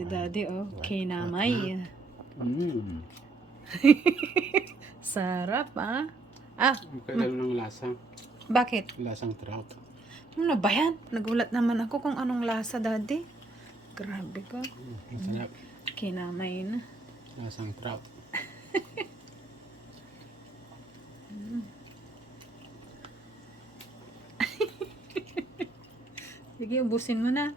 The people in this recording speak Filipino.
Si Daddy, oh, kinamay. Sarap, ah. Ah, Okay lang ng lasa. bakit? Lasang trout. Ano ba yan? Nagulat naman ako kung anong lasa, Daddy. Grabe ka. Masarap. Kinamay na. Lasang trout. Sige, ubusin mo na.